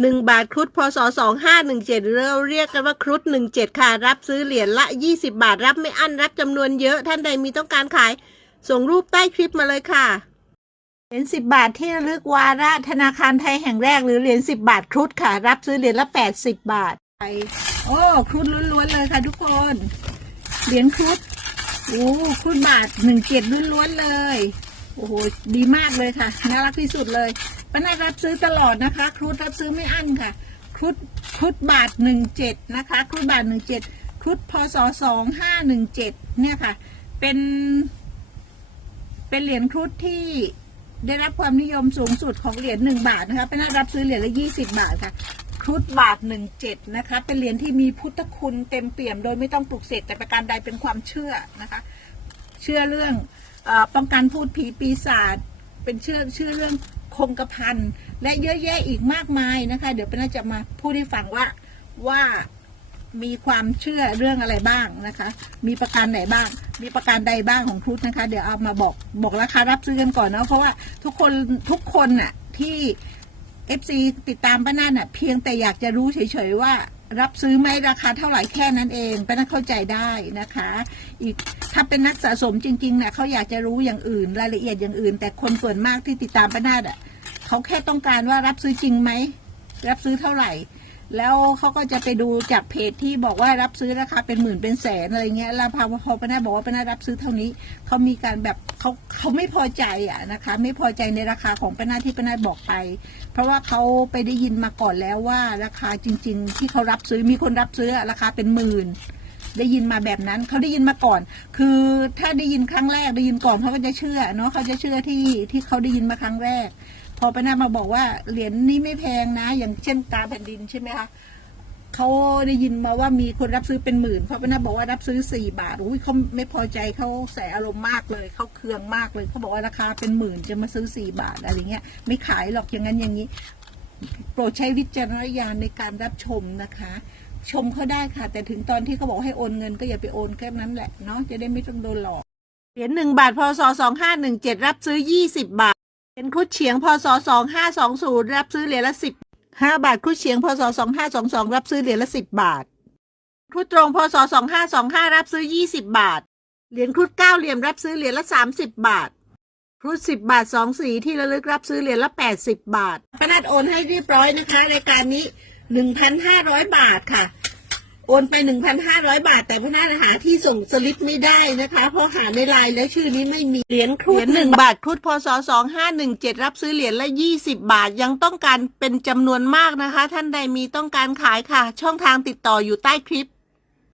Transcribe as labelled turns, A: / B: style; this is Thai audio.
A: หนึ่งบาทครุฑพศสองห้าหนึ่งเจ็ดเราเรียกกันว่าครุฑหนึ่งเจ็ดค่ะ รับซื้อเหรียญละยี่สิบาท รับไม่อั้นรับจำนวนเยอะท่านใดมีต้องการขาย ส่งรูปใต้คลิปมาเลยค่ะเหรียญสิบบาทที่ระลึกวาระธนาคารไทยแห่งแรกหรือเหรียญสิบบาทครุฑค่ะ รับซื้อเหรียญละแปดสิบบาทไปโอ้ครุฑล้วนๆเลยค่ะทุกคนเหรียญครุฑโอ้ครุฑบาทหนึ่งเจ็ดล้วนๆเลย โอ้โหดีมากเลยค่ะน่ารักที่สุดเลย ป้านารับซื้อตลอดนะคะ ครุฑรับซื้อไม่อั้นค่ะ ครุฑครุฑบาทหนึ่งเจ็ดนะคะ ครุฑบาทหนึ่งเจ็ดครุฑพศสองห้าหนึ่งเจ็ดเนี่ยค่ะ เป็น เป็นเหรียญครุฑที่ได้รับความนิยมสูงสุดของเหรียญหนึ่งบาทนะคะป้านารับซื้อเหรียญละยี่สิบบาทค่ะ ครุฑบาทหนึ่งเจ็ดนะคะ เป็นเหรียญที่มีพุทธคุณเต็มเปี่ยม โดยไม่ต้องปลุกเสกแต่ประการใดเป็นความเชื่อนะคะ เชื่อเรื่องอป้องกันพูดผีปีศาจเป็นเชื่อเชื่อเรื่อง คงกระพันและเยอะแยะอีกมากมายนะคะ เดี๋ยวเป็นน่าจะมาพูดให้ฟังว่าว่ามีความเชื่อเรื่องอะไรบ้างนะคะ มีประการไหนบ้าง มีประการใดบ้างของครุฑนะคะ เดี๋ยวเอามาบอกบอกราคารับซื้อกันก่อนเนาะเพราะว่าทุกคนทุกคนน่ะที่ FC ติดตามป้านั่นน่ะเพียงแต่อยากจะรู้เฉยๆว่า รับซื้อไหมราคาเท่าไหร่แค่นั้นเอง เป็นนักเข้าใจได้นะคะ อีกถ้าเป็นนักสะสมจริงๆเนี่ยเขาอยากจะรู้อย่างอื่น รายละเอียดอย่างอื่น แต่คนส่วนมากที่ติดตามป้านาดอะเขาแค่ต้องการว่ารับซื้อจริงไหม รับซื้อเท่าไหร่ แล้วเขาก็จะไปดูจากเพจที่บอกว่ารับซื้อราคาเป็นหมื่นเป็นแสนอะไรเงี้ยแล้วพอพอป้านาบอกว่าป้านารับซื้อเท่านี้เขามีการแบบเขาเขาไม่พอใจอะนะคะ ไม่พอใจในราคาของป้านาที่ป้านาบอกไป เพราะว่าเขาไปได้ยินมาก่อนแล้วว่าราคาจริง ๆ ที่เขารับซื้อมีคนรับซื้อราคาเป็นหมื่น ได้ยินมาแบบนั้นเขาได้ยินมาก่อน คือถ้าได้ยินครั้งแรกได้ยินก่อนเขาก็จะเชื่อเนาะเขาจะเชื่อที่ที่เขาได้ยินมาครั้งแรก พอไปน้ามาบอกว่าเหรียญนี้ไม่แพงนะ อย่างเช่นตาแผ่นดินใช่ไหมคะเขาได้ยินมาว่ามีคนรับซื้อเป็นหมื่นเขาไปนาบอกว่ารับซื้อสี่บาทอุ้ยเขาไม่พอใจเขาใส่อารมณ์มากเลยเขาเคืองมากเลยเขาบอกว่าราคาเป็นหมื่นจะมาซื้อสี่บาทอะไรเงี้ยไม่ขายหรอกอย่างนั้นอย่างนี้ โปรดใช้วิจารณญาณในการรับชมนะคะ ชมเขาได้ค่ะ แต่ถึงตอนที่เขาบอกให้โอนเงินก็อย่าไปโอนแค่นั้นแหละเนาะจะได้ไม่ต้องโดนหลอกเหรียญหนึ่งบาทพศสองห้าหนึ่งเจ็ดรับซื้อยี่สิบบาทเหรียญครุดเฉียงพศสองห้าสองศูนย์รับซื้อเหรียญละสิบห้าบาทครุดเฉียงพศสองห้าสองสองรับซื้อเหรียญละสิบบาทครุดตรงพศสองห้าสองห้ารับซื้อยี่สิบบาทเหรียญครุดเก้าเหลี่ยมรับซื้อเหรียญละสามสิบบาทครุฑสิบบาทสองสีที่ระลึกรับซื้อเหรียญละแปดสิบบาทพนัดโอนให้เรียบร้อยนะคะรายการนี้ หนึ่งพันห้าร้อยบาทค่ะ โอนไปหนึ่งพันห้าร้อยบาท แต่พนัดหาที่ส่งสลิปไม่ได้นะคะ เพราะหาในไลน์แล้วชื่อนี้ไม่มีเหรียญครุฑเหรียญหนึ่งบาทครุฑพศสองห้าหนึ่งเจ็ดรับซื้อเหรียญละยี่สิบบาทยังต้องการเป็นจำนวนมากนะคะ ท่านใดมีต้องการขายค่ะ ช่องทางติดต่ออยู่ใต้คลิป